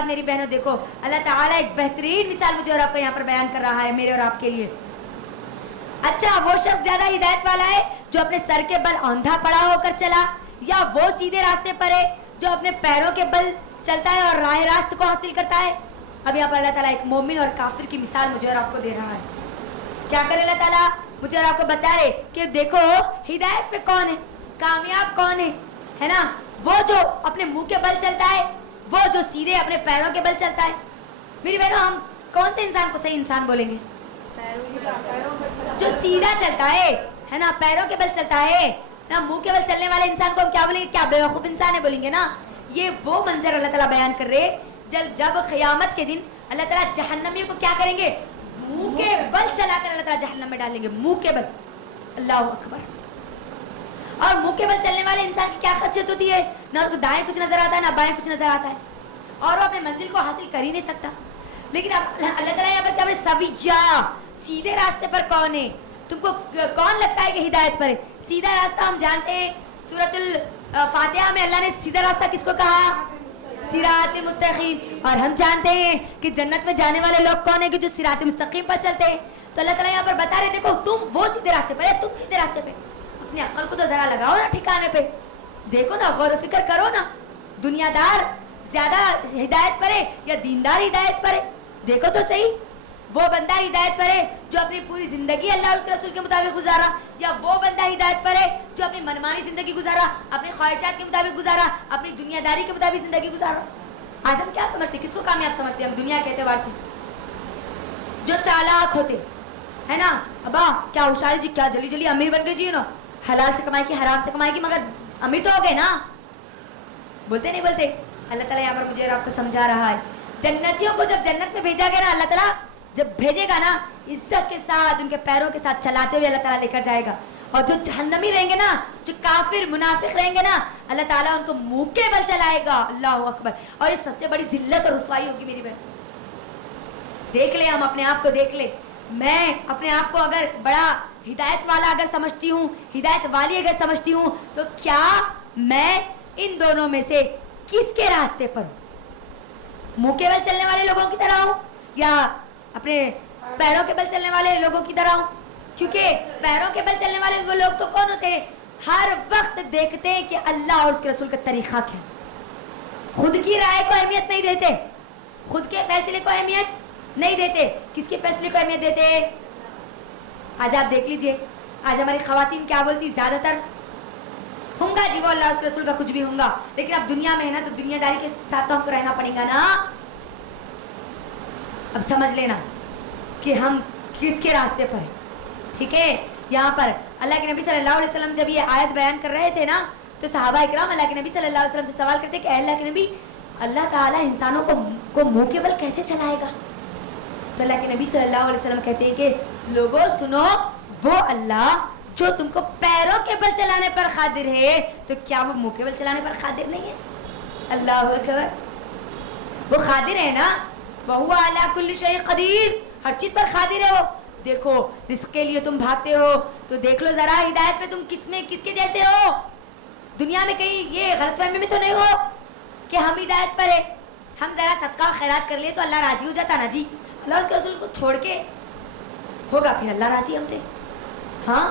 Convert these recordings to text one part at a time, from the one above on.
بعد میری بہنوں دیکھو اللہ تعالیٰ ایک بہترین مثال مجھے اور آپ کو یہاں پر بیان کر رہا ہے میرے اور آپ کے لیے. اچھا وہ شخص زیادہ ہدایت والا ہے جو اپنے سر کے بل اندھا پڑا ہو کر چلا, یا وہ سیدھے راستے پر ہے جو اپنے پیروں کے بل چلتا ہے اور راہ راست کو حاصل کرتا ہے. اب یہاں پر اللہ تعالیٰ ایک مومن اور کافر کی مثال مجھے اور آپ کو دے رہا ہے. کیا کرے اللہ تعالیٰ, مجھے اور آپ کو بتا رہے کہ دیکھو ہدایت پہ کون ہے, کامیاب کون ہے نا, وہ جو اپنے منہ کے بل چلتا ہے, وہ جو سیدھے اپنے پیروں کے بل چلتا ہے. میری بہنوں ہم کون سے انسان کو صحیح انسان بولیں گے؟ جو سیدھا چلتا ہے نا, پیروں کے بل چلتا ہے نا, منہ کے بل چلنے والے انسان کو ہم کیا بولیں گے؟ کیا بیوقوف انسان ہے بولیں گے نا. یہ وہ منظر اللہ تعالیٰ بیان کر رہے جب قیامت کے دن اللہ تعالیٰ جہنمیوں کو کیا کریں گے؟ منہ کے بل چلا کر اللہ تعالیٰ جہنم میں ڈالیں گے, منہ کے بل. اللہ اکبر. اور منہ کے بل چلنے والے انسان کی کیا خاصیت ہوتی ہے؟ نہ اس کو دائیں کچھ نظر آتا ہے نہ بائیں کچھ نظر آتا ہے, اور وہ اپنے منزل کو حاصل کر ہی نہیں سکتا. لیکن اب اللہ تعالیٰ یہاں پر کیا بولے؟ سویہ, سیدھے راستے پر کون ہے؟ تم کو کون لگتا ہے کہ ہدایت پر ہے؟ سیدھا راستہ ہم جانتے ہیں, سورۃ الفاتحہ میں اللہ نے سیدھا راستہ کس کو کہا؟ صراط مستقیم. اور ہم جانتے ہیں کہ جنت میں جانے والے لوگ کون ہیں کہ جو صراط مستقیم پر چلتے ہیں. تو اللہ تعالیٰ یہاں پر بتا رہے دیکھو تم وہ سیدھے راستے پر ہے, تم سیدھے راستے پہ. اپنی عقل کو تو ذرا لگاؤ نا ٹھکانے پہ, دیکھو نا, غور و فکر کرو نا. دنیا دار زیادہ ہدایت پر ہے یا دیندار ہدایت پر ہے؟ دیکھو تو صحیح. وہ بندہ ہدایت پر ہے جو اپنی پوری زندگی اللہ اور اس کے رسول کے مطابق گزارا, یا وہ بندہ ہدایت پر ہے جو اپنی منمانی زندگی گزارا, اپنی خواہشات کے مطابق گزارا, اپنی دنیا داری کے مطابق زندگی گزارا. آج ہم کیا سمجھتے ہیں, کس کو کامیاب سمجھتے ہیں ہم دنیا کے اعتبار سے؟ جو چالاک ہوتے ہے نا, ابا کیا ہوشیاری جی, کیا جلدی جلدی امیر بن گئی جی نا, حلال سے کمائی کی حرام سے کمائی کی, مگر امیر تو ہو گئے نا. بولتے نہیں بولتے؟ اللہ تعالیٰ یہاں پر مجھے اور آپ کو سمجھا رہا ہے. جنتیوں کو جب جنت میں بھیجا گیا نا, اللہ تعالیٰ جب بھیجے گا نا عزت کے ساتھ ان کے پیروں کے ساتھ چلاتے ہوئے اللہ تعالیٰ لے کر جائے گا. اور جو جہنمی رہیں گے نا, جو کافر منافق رہیں گے نا, اللہ تعالیٰ ان کو منہ کے بل چلائے گا. اللہ اکبر. اور یہ سب سے بڑی ذلت اور رسوائی ہوگی میری بہن. دیکھ لے, ہم اپنے آپ کو دیکھ لے. میں اپنے آپ کو اگر بڑا ہدایت والا اگر سمجھتی ہوں, ہدایت والی اگر سمجھتی ہوں, تو کیا میں ان دونوں میں سے کس کے راستے پر ہوں؟ منہ کے بل چلنے والے لوگوں کی طرح ہوں یا اپنے پیروں کے بل چلنے والے لوگوں کی طرح ہوں؟ کیونکہ پیروں کے بل چلنے والے وہ لوگ تو کون ہوتے ہیں؟ ہر وقت دیکھتے ہیں کہ اللہ اور اس کے رسول کا طریقہ کیا. خود کی رائے کو اہمیت نہیں دیتے, خود کے فیصلے کو اہمیت نہیں دیتے. کس کے فیصلے کو اہمیت دیتے ہیں؟ آج آپ دیکھ لیجئے, آج ہماری خواتین کیا بولتی؟ زیادہ تر ہوں گا جی وہ اللہ اور اس کے رسول کا کچھ بھی ہوں گا, لیکن اب دنیا میں ہے نا تو دنیا داری کے ساتھ تو ہم کو رہنا پڑے گا نا. اب سمجھ لینا کہ ہم کس کے راستے پر ہیں. ٹھیک ہے, یہاں پر اللہ کے نبی صلی اللہ علیہ وسلم جب یہ آیت بیان کر رہے تھے نا, تو صحابہ اکرام اللہ کے نبی صلی اللہ علیہ وسلم سے سوال کرتے کہ اے اللہ کے نبی, اللہ تعالیٰ انسانوں کو منہ کے بل کیسے چلائے گا؟ تو اللہ کے نبی صلی اللہ علیہ وسلم کہتے ہیں کہ لوگوں سنو, وہ اللہ جو تم کو پیروں کے بل چلانے پر قادر ہے, تو کیا وہ منہ کے بل چلانے پر قادر نہیں ہے؟ اللہ اکبر. وہ قادر ہے نا, وَهُوَ عَلَى كُلِّ شَيْءٍ قَدِيرٌ, ہر چیز پر قادر ہے وہ. دیکھو رزق کے لیے تم بھاگتے ہو تو دیکھ لو ذرا ہدایت پہ تم کس کے جیسے ہو. دنیا میں کہیں یہ غلط فہمی میں تو نہیں ہو کہ ہم ہدایت پر ہے, ہم ذرا صدقہ و خیرات کر لیے تو اللہ راضی ہو جاتا نا جی. اللہ اس کے رسول کو چھوڑ کے ہوگا پھر اللہ راضی ہم سے؟ ہاں,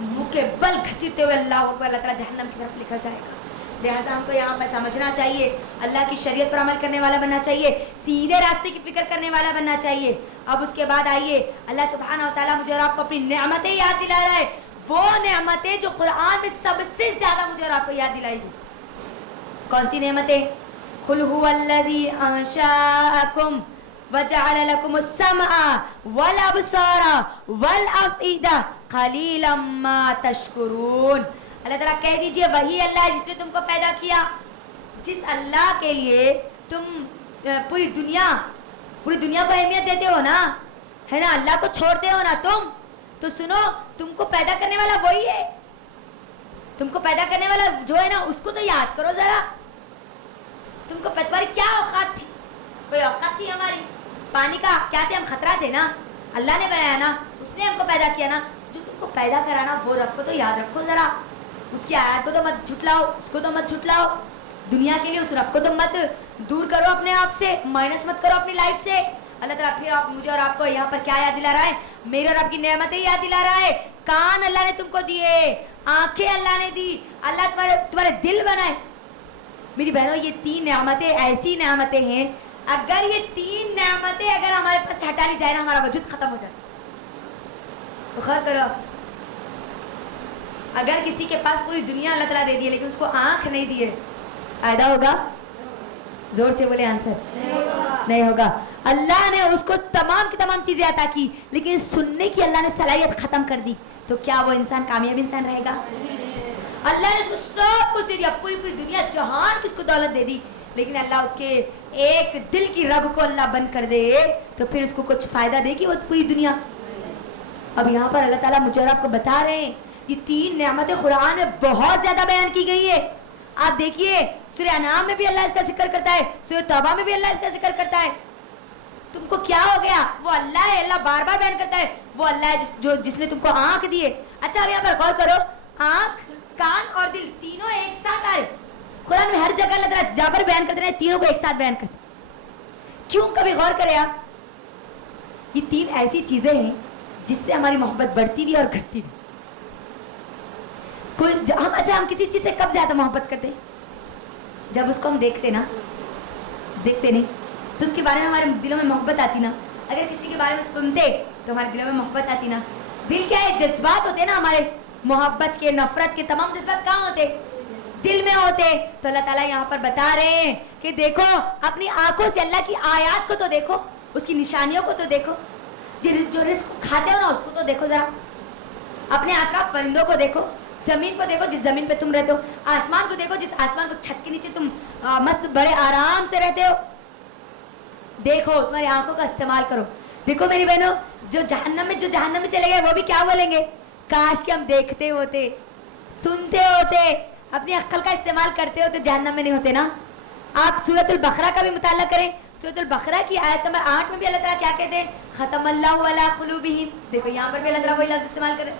منہ کے بل گھسیٹتے ہوئے اللہ تعالیٰ جہنم کی طرف لے کر جائے گا. لہٰذا ہم کو یہاں پر سمجھنا چاہیے, اللہ کی شریعت پر عمل کرنے والا بننا چاہیے, سیدھے راستے کی فکر کرنے والا بننا چاہیے. اب اس کے بعد آئیے, اللہ سبحانہ و تعالیٰ مجھے اور آپ کو اپنی نعمتیں یاد دلا رہا ہے, وہ نعمتیں جو قرآن میں سب سے زیادہ مجھے اور آپ کو یاد دلائی گی. کون سی نعمتیں؟ قُلْ هُوَ الَّذِي أَنشَأَكُمْ وَجَعَلَ لَكُمُ السَّمْعَ وَالْأَبْصَارَ وَالْأَفْئِدَةَ قَلِيلًا مَا تَشْكُرُونَ. اللہ تعالیٰ کہہ دیجئے وہی اللہ جس نے تم کو پیدا کیا, جس اللہ کے لیے تم پوری دنیا کو اہمیت دیتے ہو نا, ہے نا, اللہ کو چھوڑتے ہو نا تم, تو سنو تم کو پیدا کرنے والا وہی ہے. تم کو پیدا کرنے والا جو ہے نا اس کو تو یاد کرو ذرا. تم کو تمہاری کیا اوقات تھی؟ کوئی اوقات تھی ہماری؟ پانی کا کیا تھے ہم؟ خطرہ تھے نا. اللہ نے بنایا نا, اس نے ہم کو پیدا کیا نا. جو تم کو پیدا کرا نا وہ رب کو تو یاد رکھو ذرا. اس کی آیات کو تو مت جھٹلاؤ, اس کو تو مت جھٹلاؤ. दुनिया के लिए उस रब को तो मत दूर करो अपने आप से, माइनस मत करो अपनी लाइफ से। अल्लाह ताला फिर आप मुझे और आपको यहाँ पर क्या याद दिला रहा है? मेरे और आपकी नेमतें याद दिला रहा है। कान अल्लाह ने तुमको दिए, आंखें अल्लाह ने दी, अल्लाह तुम्हारे दिल बनाए। मेरी बहनों, ये 3 नेमतें ऐसी नेमतें हैं, अगर ये 3 नेमतें अगर हमारे पास हटा ली जाए ना, हमारा वजूद खत्म हो जाता। तो खैर करो, अगर किसी के पास पूरी दुनिया अल्लाह ताला दे दी है लेकिन उसको आंख नहीं दी है, फायदा होगा? जोर से बोले आंसर। नहीं होगा। अल्लाह ने उसको तमाम की तमाम चीजें अता की, लेकिन सुनने की अल्लाह ने सलाहियत खत्म कर दी, तो क्या वो इंसान कामयाब इंसान रहेगा? अल्लाह ने उसको सब कुछ दे दिया, पूरी पूरी दुनिया जहान किसको दौलत दे दी, लेकिन अल्लाह उसके एक दिल की रग को अल्लाह बंद कर दे, तो फिर उसको कुछ फायदा देगी वो पूरी दुनिया? अब यहाँ पर अल्लाह ताला मुझे और आपको बता रहे हैं, ये 3 नेमतें कुरान में बहुत ज्यादा बयान की गई है। आप देखिए, सूरह अनाम में भी अल्लाह इसका जिक्र करता है, सूरह तौबा में भी अल्लाह इसका जिक्र करता है। तुमको क्या हो गया? वो अल्लाह है, अल्लाह बार बार बयान करता है, वो अल्लाह है जिसने तुमको आंख दी है। अच्छा, अब यहाँ पर गौर करो, आंख, कान और दिल तीनों एक साथ आ रहे। कुरान में हर जगह अल्लाह ताला जहाँ पर बयान करते हैं, तीनों को एक साथ बयान करते। क्यों? कभी गौर करें आप, ये 3 ऐसी चीजें हैं जिससे हमारी मोहब्बत बढ़ती भी और घटती भी। हम किसी चीज से कब ज्यादा मोहब्बत करते? जब उसको हम देखते ना, देखते नहीं तो उसके बारे में हमारे दिलों में मोहब्बत आती ना। अगर किसी के बारे में सुनते तो हमारे दिलों में मोहब्बत आती ना। दिल क्या है? जज्बात होते ना हमारे, मोहब्बत के, नफरत के तमाम जज्बात कहाँ होते? दिल में होते। तो अल्लाह ताला यहाँ पर बता रहे हैं कि देखो, अपनी आंखों से अल्लाह की आयत को तो देखो, उसकी निशानियों को तो देखो, जो रिस्क खाते हो ना उसको तो देखो जरा, अपने अतराफ परिंदों को देखो, जमीन को देखो जिस जमीन पे तुम रहते हो, आसमान को देखो जिस आसमान को छत के नीचे तुम मस्त बड़े आराम से रहते हो। देखो, तुम्हारी आंखों का इस्तेमाल करो। देखो मेरी बहनों, जो जहन्नम में चले गए वो भी क्या बोलेंगे? काश कि हम देखते होते, सुनते होते, अपनी अक्ल का इस्तेमाल करते होते, जहन्नम में नहीं होते ना। आप सूरतुल बकरा का भी मुताला करें, सूरतुल बकरा की आयत नंबर 8 में भी अल्लाह ताला क्या कहते हैं? खतमल्लाहु अला कुलूबिहिम। देखो यहाँ पर भी अल्लाह ताला वही लफ्ज़ इस्तेमाल करे,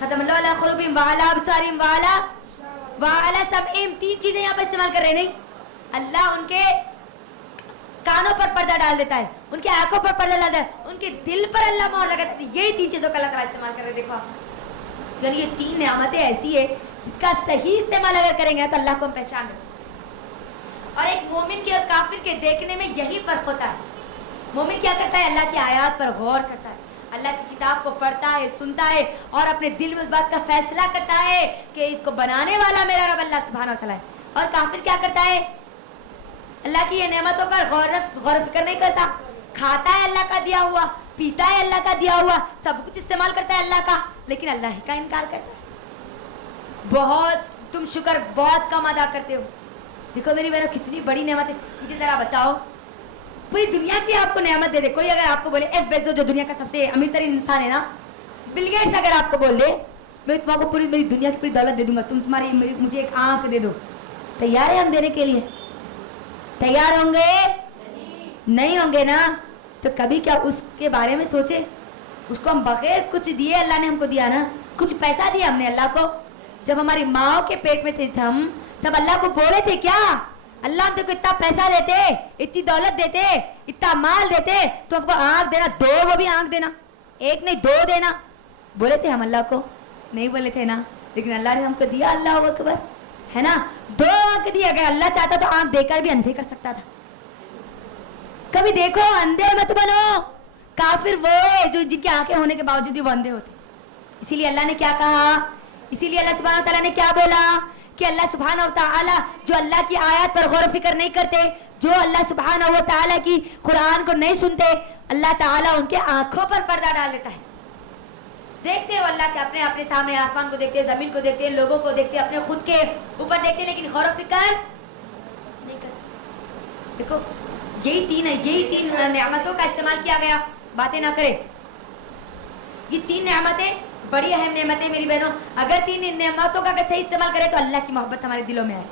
खतमल्लाहु अला कुलूबिहिम व अला अबसारिहिम व अला समइहिम। 3 चीजें यहाँ पर इस्तेमाल कर रहे नहीं। अल्लाह उनके कानों पर पर्दा डाल देता है, उनके आंखों पर पर्दा डाल देता है, उनके दिल पर अल्लाह मोहर लगा देता है। यही 3 चीजों का अल्लाह ताला इस्तेमाल कर रहे हैं। देखो आप, यानी ये 3 नेमतें ऐसी है जिसका सही इस्तेमाल अगर करेंगे तो अल्लाह को हम पहचान लेंगे। और एक मोमिन के और काफिर के देखने में यही फर्क होता है। मोमिन क्या करता है? अल्लाह की आयत पर गौर करता है, अल्लाह की किताब को पढ़ता है, सुनता है और अपने दिल में उस बात का फैसला करता है कि इसको बनाने वाला मेरा रब अल्लाह सुब्हानहू व तआला है। और काफिर क्या करता है? अल्लाह की ये नेमतों पर गौर फिक्र नहीं करता, खाता है अल्लाह का दिया हुआ, पीता है अल्लाह का दिया हुआ, सब कुछ इस्तेमाल करता है अल्लाह का, लेकिन अल्लाह ही का इनकार करता है। बहुत तुम शुक्र बहुत कम अदा करते हो। देखो मेरी बहनों, कितनी बड़ी नेमत है। मुझे जरा बताओ, पूरी दुनिया की आपको नेमत दे दे कोई, अगर आपको बोले एफ बेजोस जो दुनिया का सबसे अमीर तरीन इंसान है ना, बिल गेट्स अगर आपको बोल दे मैं तुम्हारा पूरी मेरी दुनिया की पूरी दौलत दे दूंगा, तुम मुझे एक आंख दे दो, तैयार है हम देने के लिए? तैयार होंगे? नहीं होंगे ना। तो कभी क्या उसके बारे में सोचे? उसको हम बगैर कुछ दिए अल्लाह ने हमको दिया ना, कुछ पैसा दिया हमने अल्लाह को। जब हमारी माँ के पेट में थे हम, तब अल्लाह को बोले थे क्या? अल्लाह हम तेको इतना पैसा देते, इतनी दौलत देते, इतना माल देते, तो हमको आंख देना, 2 वो भी आंख देना, 1 नहीं 2 देना, बोले थे हम अल्लाह को? नहीं बोले थे ना। लेकिन अल्लाह ने हमको दिया, अल्लाह अकबर, है ना, 2 आंख दी। अगर अल्लाह चाहता तो आंख देकर भी अंधे कर सकता था। कभी देखो, अंधे मत बनो। काफिर वो है जो जिनकी आंखें होने के बावजूद भी वो अंधे होते। इसीलिए अल्लाह ने क्या कहा? इसीलिए अल्लाह सुब्हानहू व तआला ने क्या बोला कि अल्लाह सुब्हानहू व तआला जो अल्लाह की आयत पर गौर फिक्र नहीं करते, जो अल्लाह सुब्हानहू व तआला की कुरान को नहीं सुनते, अल्लाह ताला उनके आंखों पर पर्दा डाल देता है। देखते हो अल्लाह के अपने अपने सामने, आसमान को देखते, जमीन को देखते, लोगों को देखते, अपने खुद के ऊपर देखते, लेकिन गौर फिक्र नहीं करते। देखो यही 3 नेमतों का इस्तेमाल किया गया, बातें ना करें। ये 3 नेमतें बड़ी अहम नेमतें मेरी बहनों। अगर 3 नेमतों का अगर सही इस्तेमाल करें तो अल्लाह की मोहब्बत हमारे दिलों में आए।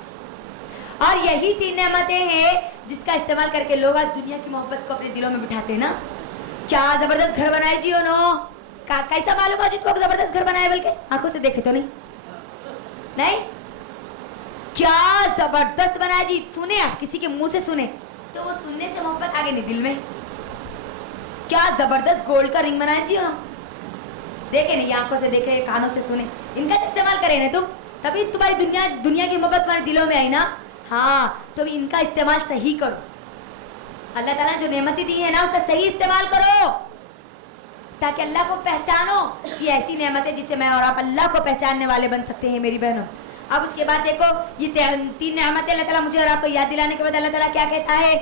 और यही 3 नेमतें हैं जिसका इस्तेमाल करके लोग आज दुनिया की मोहब्बत को अपने दिलों में बिठाते हैं ना। क्या जबरदस्त घर बनाए जी उन्होंने, कैसा मालूम हो जिनको जबरदस्त घर बनाए? बल्कि आंखों से देखे तो नहीं क्या जबरदस्त बनाया जी। सुने आप किसी के मुंह से सुने तो वो सुनने से मोहब्बत आगे नहीं दिल में। क्या जबरदस्त गोल्ड का रिंग बनाया जी उन्होंने। देखे नहीं, आंखों से देखे, कानों से सुने, इनका इस्तेमाल करे ना तुम, तभी तुम्हारी दुनिया की मोहब्बत तुम्हारे दिलों में आई ना। हाँ, तो इनका इस्तेमाल सही करो। अल्लाह ताला जो नेमतें दी है ना उसका सही इस्तेमाल करो, ताकि अल्लाह को पहचानो कि ऐसी नेमत है जिससे मैं और आप अल्लाह को पहचानने वाले बन सकते हैं मेरी बहनों। अब उसके बाद देखो ये 3 नेमतें अल्लाह ताला मुझे और आपको याद दिलाने के बाद अल्लाह ताला क्या कहता है,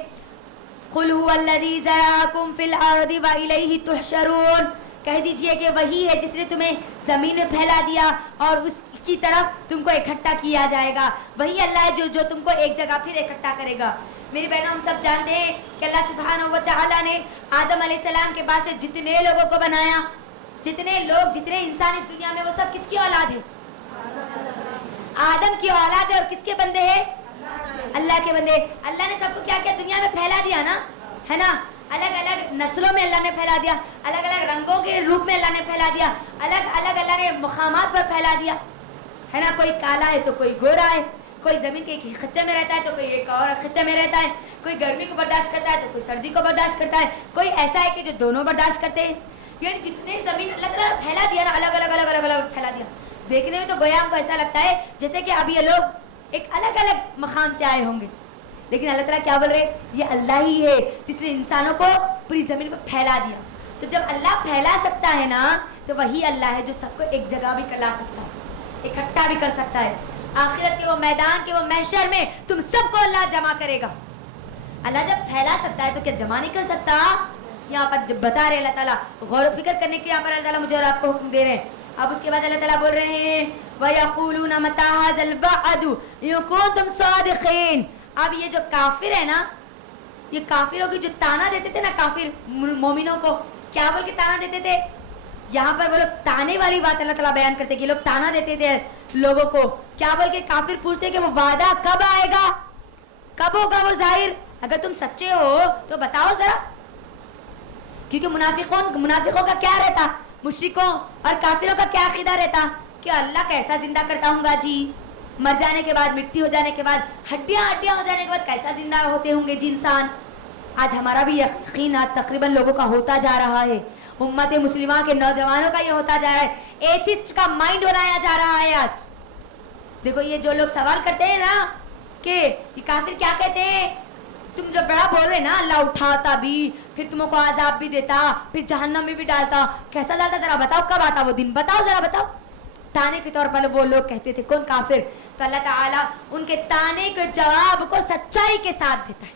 कुल हुवल्लज़ी ज़राअकुम फिल अर्दि व इलैहि तुहशरून। कह दीजिए कि वही है जिसने तुम्हें जमीन में फैला दिया और उसकी तरफ तुमको इकट्ठा किया जाएगा। वही अल्लाह है जो तुमको एक जगह फिर इकट्ठा करेगा। मेरी बहनों, हम सब जानते हैं कि अल्लाह सुब्हानहू व तआला ने आदम अलैहिस्सलाम के बाद से जितने लोगों को बनाया, जितने इंसान इस दुनिया में, वो सब किसकी औलाद है? आदम की औलाद है। और किसके बंदे हैं? अल्लाह के बंदे। अल्लाह ने सबको क्या किया? दुनिया में फैला दिया ना, है ना। अलग अलग नस्लों में अल्लाह ने फैला दिया, अलग अलग रंगों के रूप में अल्लाह ने फैला दिया, अलग अलग अल्लाह ने मुकामात पर फैला दिया, है ना। कोई काला है तो कोई गोरा है, कोई जमीन के एक खत्ते में रहता है तो कोई एक और खत्ते में रहता है, कोई गर्मी को बर्दाश्त करता है तो कोई सर्दी को बर्दाश्त करता है, कोई ऐसा है कि जो दोनों बर्दाश्त करते हैं। यानी जितने जमीन अल्लाह ताला फैला दिया ना, अलग अलग अलग अलग अलग फैला दिया। देखने में तो गोया हमको ऐसा लगता है जैसे कि अब ये लोग एक अलग अलग मकाम से आए होंगे, लेकिन अल्लाह ताला क्या बोल रहे, ये अल्लाह ही है जिसने इंसानों को पूरी जमीन पर फैला दिया। तो जब अल्लाह फैला सकता है ना, तो वही अल्लाह है जो सबको एक जगह भी ला सकता है, इकट्ठा भी कर सकता है। आखिरत के वो मैदान के वो महशर में तुम सबको अल्लाह जमा करेगा। अल्लाह जब फैला सकता है तो क्या जमा नहीं कर सकता? यहाँ पर जब बता रहे अल्लाह ताला, गौर फिक्र करने के यहाँ पर अल्लाह ताला मुझे और आपको हुक्म दे रहे हैं। अब उसके बाद अल्लाह ताला बोल रहे हैं वयक़ूलून मता हाज़ल वअदु इन कुंतुम सादिक़ीन। अब ये जो काफिर है ना, ये काफिरों की जो ताना देते थे ना, काफिर मोमिनों को क्या बोल के ताना देते थे? यहाँ पर वो लोग ताने वाली बात अल्लाह ताला बयान करते कि लोग ताना देते थे लोगों को। क्या बोल के काफिर पूछते कि वो वादा कब आएगा, कब होगा वो जाहिर? अगर तुम सच्चे हो तो बताओ जरा। क्योंकि मुनाफिकों का क्या रहता, मुशरिकों और काफिरों का क्या अकीदा रहता कि अल्लाह कैसा जिंदा करता हूँगा जी, मर जाने के बाद, मिट्टी हो जाने के बाद, हड्डियां हो जाने के बाद कैसा जिंदा होते होंगे जी इंसान। आज हमारा भी यकीन आज तकरीबन लोगों का होता जा रहा है, उम्मत मुस्लिमा के नौजवानों का ये होता जा रहा है, एथिस्ट का माइंड बनाया जा रहा है आज। देखो ये जो लोग सवाल करते हैं ना कि ये काफिर क्या कहते हैं, तुम जब बड़ा बोल रहे ना अल्लाह उठाता भी, फिर तुमको आजाब भी देता, फिर जहन्नम में भी डालता, कैसा डालता जरा बताओ, कब आता वो दिन बताओ जरा बताओ। ताने के तौर पर वो लोग कहते थे, कौन? काफिर। तो अल्लाह ताला उनके ताने के जवाब को सच्चाई के साथ देता है,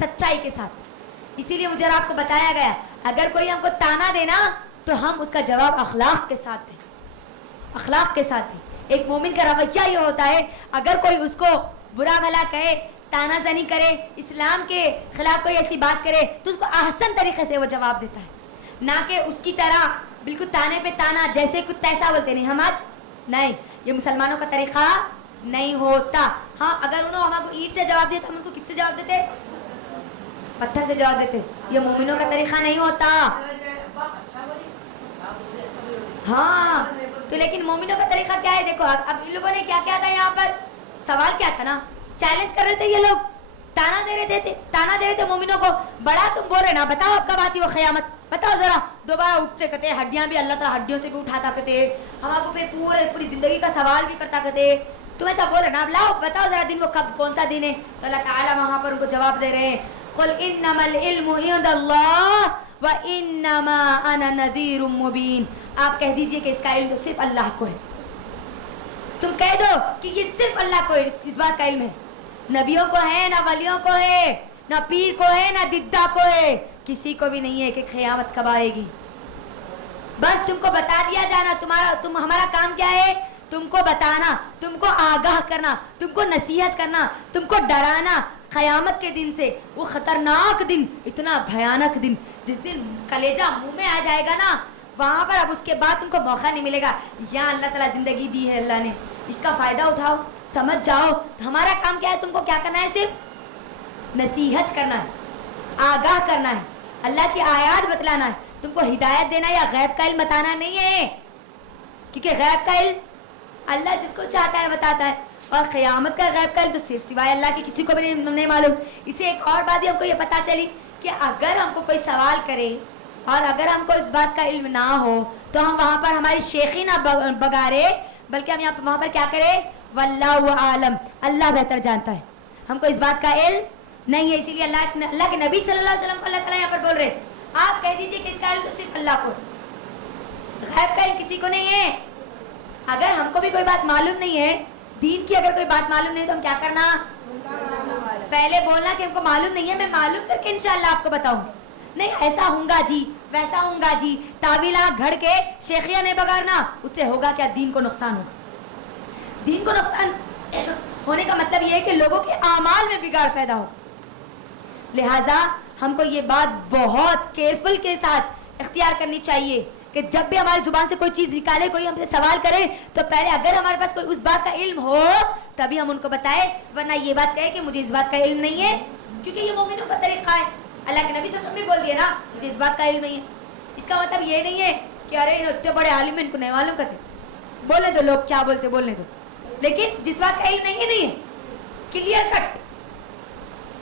सच्चाई के साथ। इसीलिए मुझे आपको बताया गया, अगर कोई हमको ताना देना तो हम उसका जवाब अखलाक के साथ दें, अखलाक के साथ दें। एक मोमिन का रवैया ये होता है, अगर कोई उसको बुरा भला कहे, तानाजनी करे, इस्लाम के खिलाफ कोई ऐसी बात करे, तो उसको आसान तरीके से वो जवाब देता है, ना कि उसकी तरह बिल्कुल ताने पे ताना, जैसे कुछ तैसा बोलते नहीं हम आज। नहीं, ये मुसलमानों का तरीका नहीं होता। हाँ, अगर उन्होंने हमको ईंट से जवाब दिया तो हम उनको किससे जवाब देते? पत्थर से जवाब देते। ये मोमिनों का तरीका नहीं होता। हाँ, तो लेकिन मोमिनों का तरीका क्या है? देखो अब इन लोगों ने क्या किया था, यहाँ पर सवाल क्या था ना, चैलेंज कर रहे थे ये लोग, ताना दे रहे थे मोमिनों को। बड़ा तुम बोल रहे ना, बताओ अब कब आती वो क़यामत, बताओ जरा। दोबारा उठते कहते, हड्डियां भी अल्लाह ताला हड्डियों से भी उठाता कहते, हमको फिर पूरी जिंदगी का सवाल भी करता कहते। तुम ऐसा बोल रहे ना, अब लाओ बताओ जरा दिन वो कब, कौन सा दिन है? तो अल्लाह ताला वहां पर उनको जवाब दे रहे हैं, कुल इन्नमल इल्मु इंदल्लाह व इन्नमा अना नज़ीरुम मुबीन। आप कह दीजिए कि इसका इल्म तो सिर्फ अल्लाह को है। तुम कह दो कि ये सिर्फ अल्लाह को है, इस बात का इल्म है। नबियों को है ना, वलियों को है ना, पीर को है ना, दिद्दा को है, किसी को भी नहीं है कि क़यामत कब आएगी। बस तुमको बता दिया जाना, हमारा काम क्या है? तुमको बताना, तुमको आगाह करना, तुमको नसीहत करना, तुमको डराना क़यामत के दिन से। वो खतरनाक दिन, इतना भयानक दिन, जिस दिन कलेजा मुंह में आ जाएगा ना, वहां पर अब उसके बाद तुमको मौका नहीं मिलेगा। यहाँ अल्लाह ताला जिंदगी दी है अल्लाह ने, इसका फायदा उठाओ, समझ जाओ। तो हमारा काम क्या है? तुमको क्या करना है? सिर्फ नसीहत करना है, आगाह करना है, अल्लाह की आयत बतलाना है। तुमको हिदायत देना या गैब का इल्म बताना नहीं है, क्योंकि गैब का इल्म अल्लाह जिसको चाहता है बताता है। اور قیامت کا غیب کا علم تو صرف سوائے اللہ کے کسی کو بھی نہیں معلوم. اسے ایک اور بات بھی ہم کو یہ پتہ چلی کہ اگر ہم کو کوئی سوال کرے اور اگر ہم کو اس بات کا علم نہ ہو تو ہم وہاں پر ہماری شیخی نہ بگارے, بلکہ ہم وہاں پر کیا کریں, واللہ عالم, اللہ بہتر جانتا ہے. ہم کو اس بات کا علم نہیں ہے, اسی لیے اللہ کے نبی صلی اللہ علیہ وسلم کو اللہ تعالیٰ یہاں پر بول رہے آپ کہہ دیجئے کہ اس کا علم تو صرف اللہ کو, غیب کا علم کسی کو نہیں ہے. اگر ہم کو بھی کوئی بات معلوم نہیں ہے, دین کی اگر کوئی بات معلوم نہیں تو ہم کیا کرنا, پہلے بولنا کہ ہم کو معلوم نہیں ہے, میں معلوم کر کے انشاءاللہ آپ کو بتاؤں. نہیں ایسا ہوں گا جی, ویسا ہوں گا جی, تعویلہ گھڑ کے شیخیاں نہیں بگاڑنا, اس سے ہوگا کیا, دین کو نقصان ہوگا. دین کو نقصان ہونے کا مطلب یہ ہے کہ لوگوں کے اعمال میں بگاڑ پیدا ہو. لہٰذا ہم کو یہ بات بہت کیئرفل کے ساتھ اختیار کرنی چاہیے کہ جب بھی ہماری زبان سے کوئی چیز نکالے, کوئی ہم سے سوال کرے, تو پہلے اگر ہمارے پاس کوئی اس بات کا علم ہو تبھی ہم ان کو بتائیں, ورنہ یہ بات کہے کہ مجھے اس بات کا علم نہیں ہے, کیونکہ یہ مومنوں کا طریقہ ہے. اللہ کے نبی صلی اللہ علیہ وسلم بھی بول دیے نا مجھے اس بات کا علم نہیں ہے. اس کا مطلب یہ نہیں ہے کہ ارے اتنے بڑے عالم ان کو نہیں معلوم کرتے, بولنے دو, لوگ کیا بولتے بولنے دو, لیکن جس بات کا علم نہیں ہے کلیئر کٹ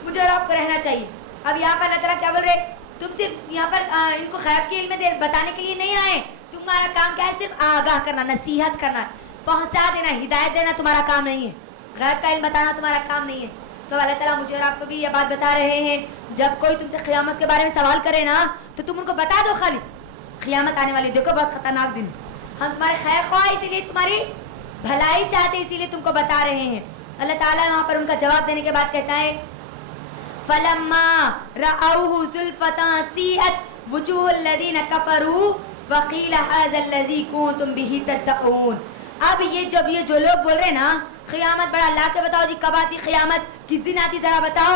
مجھے اور آپ کو رہنا چاہیے. اب یہاں پر اللہ تعالیٰ کیا بول رہے, تم صرف یہاں پر ان کو غیب کے علم بتانے کے لیے نہیں آئے, تمہارا کام کیا ہے, صرف آگاہ کرنا, نصیحت کرنا, پہنچا دینا, ہدایت دینا تمہارا کام نہیں ہے, غیب کا علم بتانا تمہارا کام نہیں ہے. تو اللہ تعالیٰ مجھے اور آپ کو بھی یہ بات بتا رہے ہیں, جب کوئی تم سے قیامت کے بارے میں سوال کرے نا تو تم ان کو بتا دو خالی قیامت آنے والی, دیکھو بہت خطرناک دن, ہم تمہارے خیر خواہ اسی لیے تمہاری بھلائی چاہتے اسی لیے تم کو بتا رہے ہیں. اللہ تعالیٰ وہاں پر ان کا جواب دینے کے بعد کہتا ہے فَلَمَّا رَأَوْهُ زُلْفَةً سِيئَتْ وُجُوهُ الَّذِينَ كَفَرُوا وَقِيلَ هَذَا الَّذِي كُنتُم بِهِ تَدَّعُونَ. اب یہ جب یہ جو لوگ بول رہے ہیں نا قیامت بڑا لا کے بتاؤ جی کب آتی قیامت, کس دن آتی ذرا بتاؤ,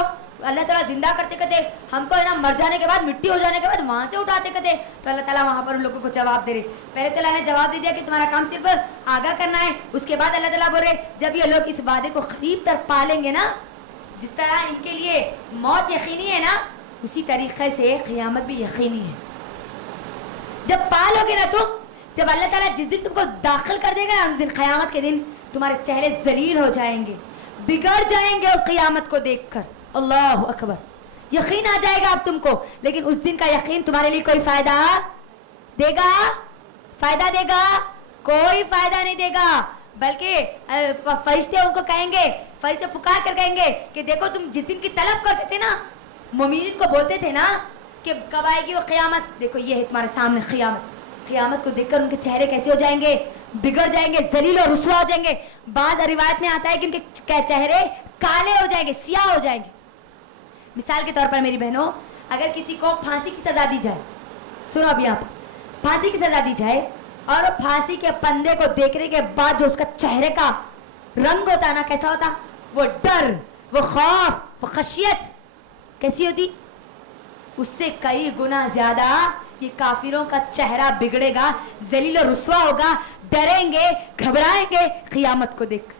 اللہ تعالیٰ زندہ کرتے کہتے ہم کو ہے نا مر جانے کے بعد مٹی ہو جانے کے بعد وہاں سے اٹھاتے کہتے, تو اللہ تعالیٰ وہاں پر ان لوگوں کو جواب دے رہے. پہلے تو اللہ نے جواب دے دیا کہ تمہارا کام صرف آگاہ کرنا ہے, اس کے بعد اللہ تعالیٰ بول رہے جب یہ لوگ اس وعدے کو قریب تر پالیں گے نا, جس طرح ان کے لیے موت یقینی ہے نا اسی طریقے سے قیامت بھی یقینی ہے. جب پالو گے نا تم, جب اللہ تعالیٰ جس دن تم کو داخل کر دے گا نا اس دن قیامت کے دن تمہارے چہرے ذلیل ہو جائیں گے, بگڑ جائیں گے اس قیامت کو دیکھ کر. اللہ اکبر, یقین آ جائے گا اب تم کو, لیکن اس دن کا یقین تمہارے لیے کوئی فائدہ دے گا, فائدہ دے گا, کوئی فائدہ نہیں دے گا. بلکہ فرشتے ان کو کہیں گے, فرشتے پکار کر کہیں گے کہ دیکھو تم جس دن کی طلب کرتے تھے نا, مومنین کو بولتے تھے نا کہ کب آئے گی وہ قیامت, دیکھو یہ ہے تمہارے سامنے قیامت. قیامت کو دیکھ کر ان کے چہرے کیسے ہو جائیں گے, بگڑ جائیں گے, ذلیل اور رسوا ہو جائیں گے. بعض روایت میں آتا ہے کہ ان کے چہرے کالے ہو جائیں گے, سیاہ ہو جائیں گے. مثال کے طور پر میری بہنوں, اگر کسی کو پھانسی کی سزا دی جائے, سنو اب یہاں پر پھانسی کی سزا دی جائے اور پھانسی کے پندے کو دیکھنے کے بعد جو اس کا چہرے کا رنگ ہوتا نا کیسا ہوتا, وہ ڈر, وہ خوف, وہ خشیت کیسی ہوتی, اس سے کئی گنا زیادہ یہ کافروں کا چہرہ بگڑے گا, ذلیل و رسوا ہوگا, ڈریں گے, گھبرائیں گے قیامت کو دیکھ.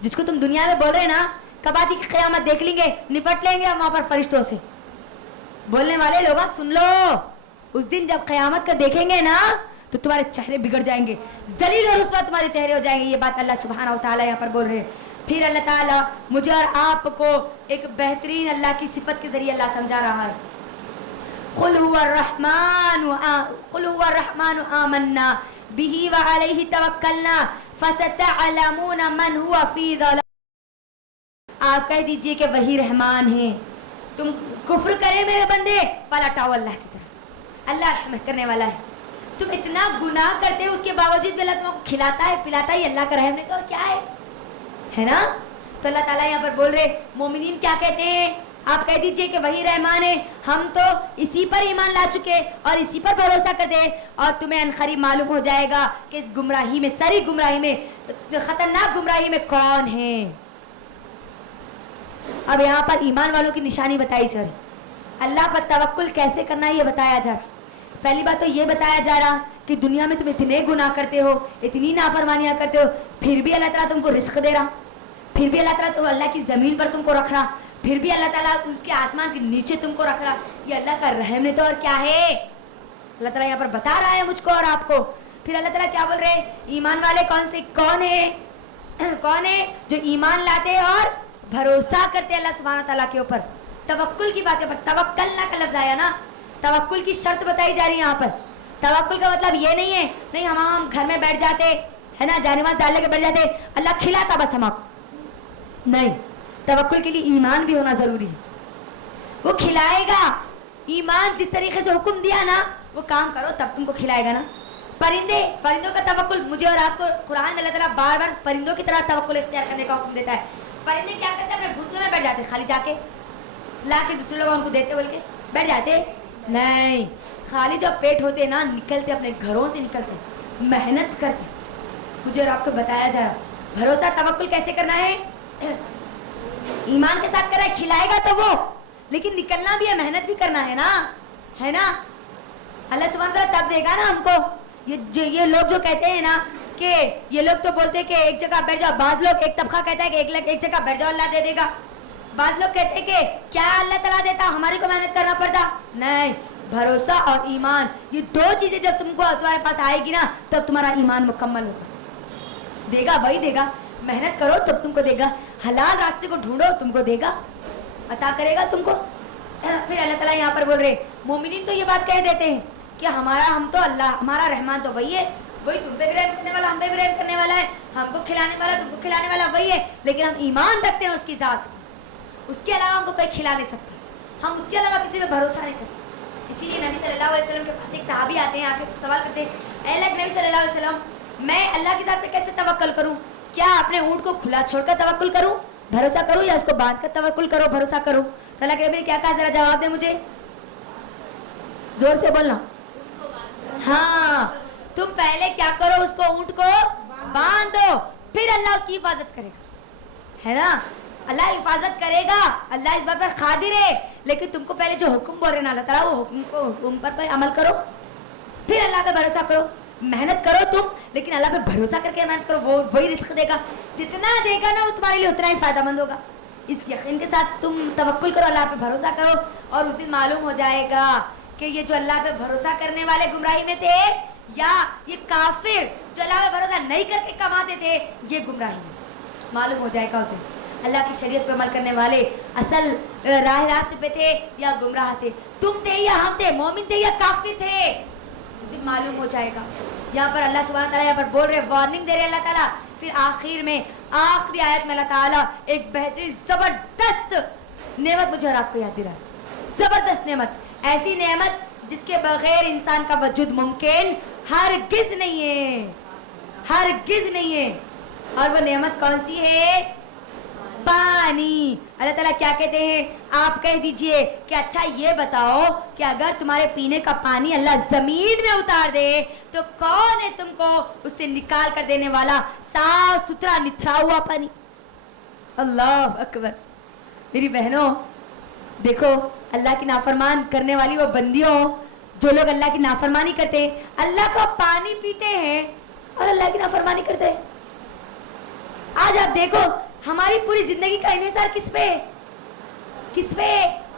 جس کو تم دنیا میں بول رہے نا کب آتی کی قیامت دیکھ لیں گے, نپٹ لیں گے ہم وہاں پر فرشتوں سے, بولنے والے لوگ سن لو, اس دن جب قیامت کو دیکھیں گے نا تو تمہارے چہرے بگڑ جائیں گے, ذلیل و رسوا تمہارے چہرے ہو جائیں گے. یہ بات اللہ سبحانہ و تعالیٰ یہاں پر بول رہے ہیں. پھر اللہ تعالیٰ مجھے اور آپ کو ایک بہترین اللہ کی صفت کے ذریعے اللہ سمجھا رہا ہے. قل هو الرحمن آمنا به وعليه توکلنا فستعلمون من هو فی ضلال. آپ کہہ دیجئے کہ وہی رحمان ہیں, تم کفر کرے میرے بندے پلٹ آؤ اللہ کی طرف, اللہ رحمت کرنے والا ہے. تم اتنا گناہ کرتے ہو اس کے باوجود بھی اللہ تم کو کھلاتا ہے پلاتا ہے, اللہ کا رحم نہیں تو اور کیا ہے نا. تو اللہ تعالیٰ یہاں پر بول رہے مومنین کیا کہتے ہیں, آپ کہہ دیجئے کہ وہی رحمان ہے, ہم تو اسی پر ایمان لا چکے اور اسی پر بھروسہ کرتے ہیں, اور تمہیں انقریب معلوم ہو جائے گا کہ اس گمراہی میں, ساری گمراہی میں, خطرناک گمراہی میں کون ہے. اب یہاں پر ایمان والوں کی نشانی بتائی جا رہی, اللہ پر توکل کیسے کرنا ہے یہ بتایا جا رہا. پہلی بات تو یہ بتایا جا رہا کہ دنیا میں تم اتنے گناہ کرتے ہو, اتنی نافرمانیاں کرتے ہو, پھر بھی اللہ تعالیٰ تم کو رزق دے رہا, پھر بھی اللہ تعالیٰ اللہ کی زمین پر تم کو رکھ رہا, پھر بھی اللہ تعالیٰ اس کے آسمان کے نیچے تم کو رکھ رہا. یہ اللہ کا رحم نے تو اور کیا ہے, اللہ تعالیٰ یہاں پر بتا رہا ہے مجھ کو اور آپ کو. پھر اللہ تعالیٰ کیا بول رہے, ایمان والے کون سے کون ہیں, कौन है? जो ईमान लाते हैं और भरोसा करते हैं अल्लाह सुब्हानहू तआला के ऊपर। तवक्कुल की बात है, पर तवक्कल ना का लफ्ज आया ना, तवक्कुल की शर्त बताई जा रही है यहाँ पर। तवक्कुल का मतलब ये नहीं है नहीं हम घर में बैठ जाते है ना, जानिमाज डाल के बैठ जाते, अल्लाह खिलाता बस हम आपको, नहीं। तवक्कुल के लिए ईमान भी होना जरूरी है, वो खिलाएगा। ईमान जिस तरीके से हुक्म दिया ना, वो काम करो तब तुमको खिलाएगा ना। परिंदों का तवक्कुल, मुझे और आपको कुरान में अल्लाह ताला बार बार परिंदों की तरह तवक्कुल इख्तियार करने का हुक्म देता है। परिंदे क्या करते हैं? अपने घोंसले में बैठ जाते, खाली जाके ला के दूसरे लोग उनको देते बोल के बैठ जाते नहीं, खाली जब पेट होते ना निकलते, अपने घरों से निकलते, मेहनत करते। मुझे और आपको बताया जा रहा, भरोसा तवक्कुल कैसे करना है? ईमान के साथ करना है, खिलाएगा तो वो, लेकिन निकलना भी है, मेहनत भी करना है ना, है ना। अल्लाह सुब्हानहू तआला तब देगा ना हमको। ये लोग जो कहते हैं ना कि ये लोग तो बोलते हैं कि एक जगह बैठ जाओ, बाज लोग एक तबका कहता है कि एक जगह बैठ जाओ अल्लाह दे देगा, बाज लोग कहते हैं कि क्या अल्लाह ताला देता, हमारे को मेहनत करना पड़ता। नहीं, भरोसा और ईमान ये दो चीजें जब तुमको तुम्हारे पास आएगी ना, तब तुम्हारा ईमान मुकम्मल होगा। देगा वही देगा, मेहनत करो तब तुमको देगा, हलाल रास्ते को ढूंढो तुमको देगा, अता करेगा तुमको। फिर अल्लाह ताला यहाँ पर बोल रहे, मोमिनीन तो ये बात कह देते हैं कि हम तो अल्लाह, हमारा रहमान तो वही है, वही तुम पे भी रहम करने वाला, हम पे भी रहम करने वाला है, हमको खिलाने वाला तुमको खिलाने वाला वही है, लेकिन हम ईमान रखते हैं उसकी जात, उसके अलावा हमको कोई खिला नहीं सकता, हम उसके अलावा किसी पे भरोसा नहीं करते। इसीलिए नबी सल्लल्लाहु अलैहि वसल्लम के पास एक सहाबी आते हैं, आके सवाल करते हैं, ऐ नबी सल्लल्लाहु अलैहि वसल्लम, मैं अल्लाह की जात पे कैसे तवक्कुल करूं? क्या अपने ऊँट को खुला छोड़कर तवक्कुल करूं, भरोसा करूं, या उसको बांध कर तवक्कुल करो, भरोसा करूं? तो अल्लाह के नबी ने क्या कहा, जरा जवाब दे मुझे, जोर से बोलना। हाँ, तुम पहले क्या करो, उसको ऊँट को बांध दो, फिर अल्लाह उसकी हिफाजत करेगा, है ना। अल्लाह हिफाजत करेगा, अल्लाह इस बात पर कादिर है, लेकिन तुमको पहले जो हुक्म बोल रहे ना अल्लाह ताला, वो हुक्म पर अमल करो, फिर अल्लाह पे भरोसा करो, मेहनत करो तुम, लेकिन अल्लाह पे भरोसा करके मेहनत करो, वो वही रिस्क देगा, जितना देगा ना वो तुम्हारे लिए उतना ही फायदेमंद होगा। इस यकीन के साथ तुम तवक्कुल करो, अल्लाह पे भरोसा करो, और उस दिन मालूम हो जाएगा कि ये जो अल्लाह पे भरोसा करने वाले गुमराही में थे, या ये काफिर जो अल्लाह पे भरोसा नहीं करके कमाते थे, ये गुमराही में। मालूम हो जाएगा उस दिन अल्लाह की शरीयत पे अमल करने वाले असल राह रास्ते पे थे या गुमराह थे, तुम थे या हम थे, मोमिन थे या काफिर थे, उस दिन मालूम हो जाएगा। यहाँ पर अल्लाह सुब्हानहू तआला यहाँ पर बोल रहे, वार्निंग दे रहे अल्लाह ताला। फिर आखिर में आखिरी आयत में अल्लाह ताला एक बेहतरीन जबरदस्त नेमत मुझे और आपको याद दिला, जबरदस्त नेमत, ऐसी नेमत जिसके बगैर इंसान का वजूद मुमकिन हरगिज नहीं है, हरगिज नहीं है। और वो नेमत कौन सी है? पानी। अल्लाह ताला क्या कहते हैं, आप कह दीजिए कि अच्छा ये बताओ कि अगर तुम्हारे पीने का पानी अल्लाह जमीन में उतार दे तो कौन है तुमको उससे निकाल कर देने वाला, साफ सुथरा निथरा हुआ पानी। अल्लाह अकबर। मेरी बहनों देखो, अल्लाह की नाफरमान करने वाली वो बंदियों, जो लोग अल्लाह की नाफरमानी करते हैं, अल्लाह का पानी पीते हैं और अल्लाह की नाफरमानी करते हैं। आज आप देखो हमारी पूरी जिंदगी का इन्हिसार किस पे, किस पे?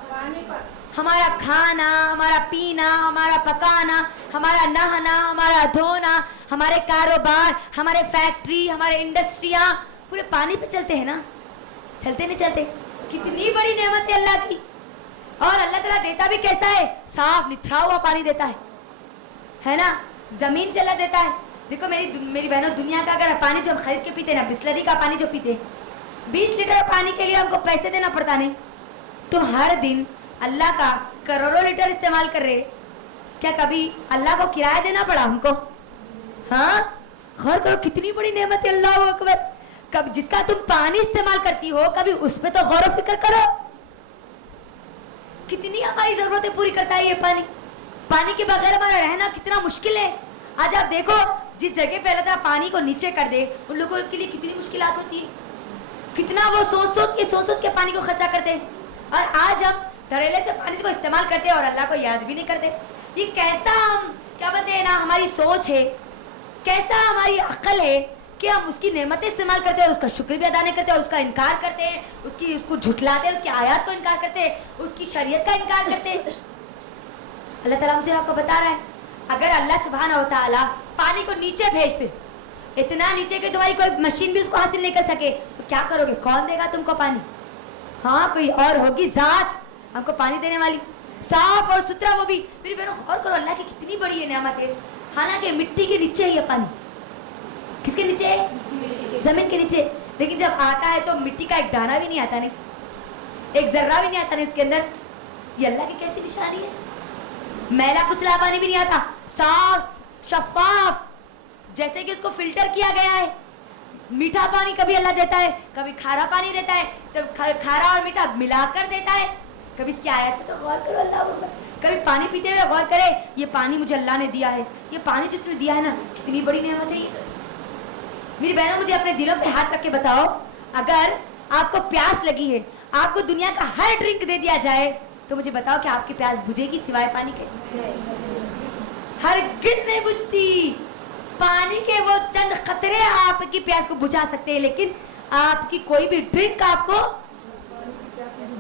पानी पर। हमारा खाना, हमारा पीना, हमारा पकाना, हमारा नहाना, हमारा धोना, हमारे कारोबार, हमारे फैक्ट्री, हमारे इंडस्ट्रियां पूरे पानी पे चलते हैं ना, चलते नहीं चलते? कितनी बड़ी नेमत है अल्लाह की। और अल्लाह ताला देता भी कैसा है? साफ निथरा हुआ पानी देता है ना, जमीन से अल्लाह देता है। देखो मेरी बहनों, दुनिया का अगर पानी जो हम खरीद के पीते ना, बिस्लरी का पानी जो पीते, 20 लीटर पानी के लिए हमको पैसे देना पड़ता नहीं, तो हर दिन अल्लाह का करोड़ों लीटर इस्तेमाल कर रहे, क्या कभी अल्लाह को किराया देना पड़ा हमको? हाँ, गौर करो कितनी बड़ी नेमत है, अल्लाह अकबर। कब जिसका तुम पानी इस्तेमाल करती हो, कभी उस पे तो गौर फिक्र करो, कितनी हमारी जरूरतें पूरी करता है ये पानी। पानी के बगैर हमारा रहना कितना मुश्किल है। आज आप देखो, जिस जगह पे अल्लाह ताला पानी को नीचे कर दे, उन लोगों के लिए कितनी मुश्किलात होती है, कितना वो सोच सोच के पानी को खर्चा करते हैं। और आज हम धड़ेले से पानी को इस्तेमाल करते हैं और अल्लाह को याद भी नहीं करते। ये कैसा हम क्या बोलते हैं ना, हमारी सोच है, कैसा हमारी अक्ल है कि हम उसकी नेमतें इस्तेमाल करते हैं और उसका शुक्र भी अदा नहीं करते और उसका इनकार करते हैं, उसको झुठलाते हैं, उसकी आयत को इनकार करते हैं, उसकी शरीयत का इनकार करते हैं। अल्लाह ताला मुझे आपको बता रहा है, अगर अल्लाह सुब्हानहू व तआला पानी को नीचे भेज दे इतना नीचे कि तुम्हारी कोई मशीन भी उसको हासिल नहीं कर सके, तो क्या करोगे? कौन देगा तुमको पानी? हाँ, कोई और होगी जात हमको पानी देने वाली, साफ और सुथरा, वो भी। मेरी बहनों गौर करो, अल्लाह की कितनी बड़ी ये नेमत है। हालांकि मिट्टी के नीचे है ये पानी। किसके नीचे है? जमीन के नीचे। लेकिन जब आता है तो मिट्टी का एक दाना भी नहीं आता, नहीं एक जर्रा भी नहीं आता नहीं इसके अंदर। ये अल्लाह की कैसी निशानी है। मैला कुचला पानी भी नहीं आता, साफ शफाफ, जैसे कि उसको फिल्टर किया गया है। मीठा पानी कभी अल्लाह देता है, कभी खारा पानी देता है, तब खारा और मीठा मिलाकर देता है। कभी इसकी आयत पे तो गौर करो, अल्लाह अकबर। कभी पानी पीते हुए गौर करे, ये पानी मुझे अल्लाह ने दिया है। ये पानी जिसने दिया है ना, कितनी बड़ी नेमत है ये। मेरी बहनों, मुझे अपने दिलों पे हाथ रख के बताओ, अगर आपको प्यास लगी है, आपको दुनिया का हर ड्रिंक दे दिया जाए, तो मुझे बताओ कि आपकी प्यास बुझेगी सिवाय पानी के? हरगिज़ नहीं बुझती। पानी के वो चंद खतरे आपकी प्यास को बुझा सकते हैं, लेकिन आपकी कोई भी ड्रिंक आपको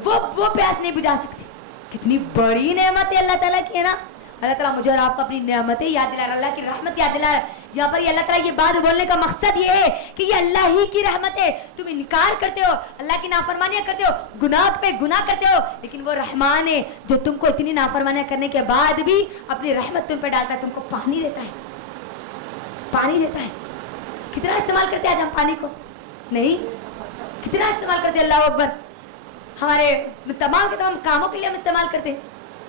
वो प्यास नहीं बुझा सकती। कितनी बड़ी नेमत है अल्लाह ताला की, है ना। अल्लाह ताला मुझे और आपको अपनी नेमतें याद दिला रहा है, अल्लाह की रहमत याद दिला रहा है। यहाँ पर अल्लाह ताला ये बात बोलने का मकसद ये है कि ये अल्लाह ही की रहमत है। तुम इनकार करते हो, अल्लाह की नाफरमानियां करते हो, गुनाह पे गुनाह करते हो, लेकिन वो रहमान है जो तुमको इतनी नाफरमानियां करने के बाद भी अपनी रहमत तुम पे डालता है, तुमको पानी देता है, पानी देता है। कितना इस्तेमाल करते हैं आज हम पानी को? नहीं, कितना इस्तेमाल करते हैं। अल्लाह अकबर। हमारे तमाम के तमाम कामों के लिए हम इस्तेमाल करते हैं।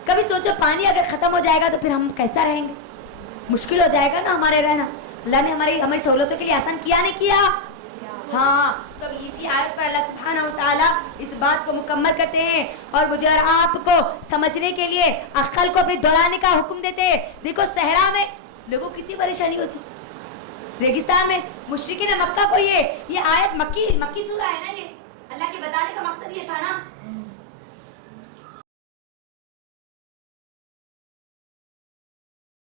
कभी सोचो, पानी अगर खत्म हो जाएगा तो फिर हम कैसा रहेंगे? मुश्किल हो जाएगा ना हमारे रहना। अल्लाह ने हमारी सहूलतों के लिए आसान किया नहीं किया? हाँ। तो इसी आयत पर अल्लाह सुब्हानहू व तआला इस बात को मुकम्मल करते हैं और मुझे और आपको समझने के लिए अक्ल को अपनी दौड़ाने का हुक्म देते हैं। देखो, सहरा में लोगों को कितनी परेशानी होती, रेगिस्तान में मुशरिकीन मक्का को ये आयत मक्की सूरा है ना, ये अल्लाह के बताने का मकसद ये था ना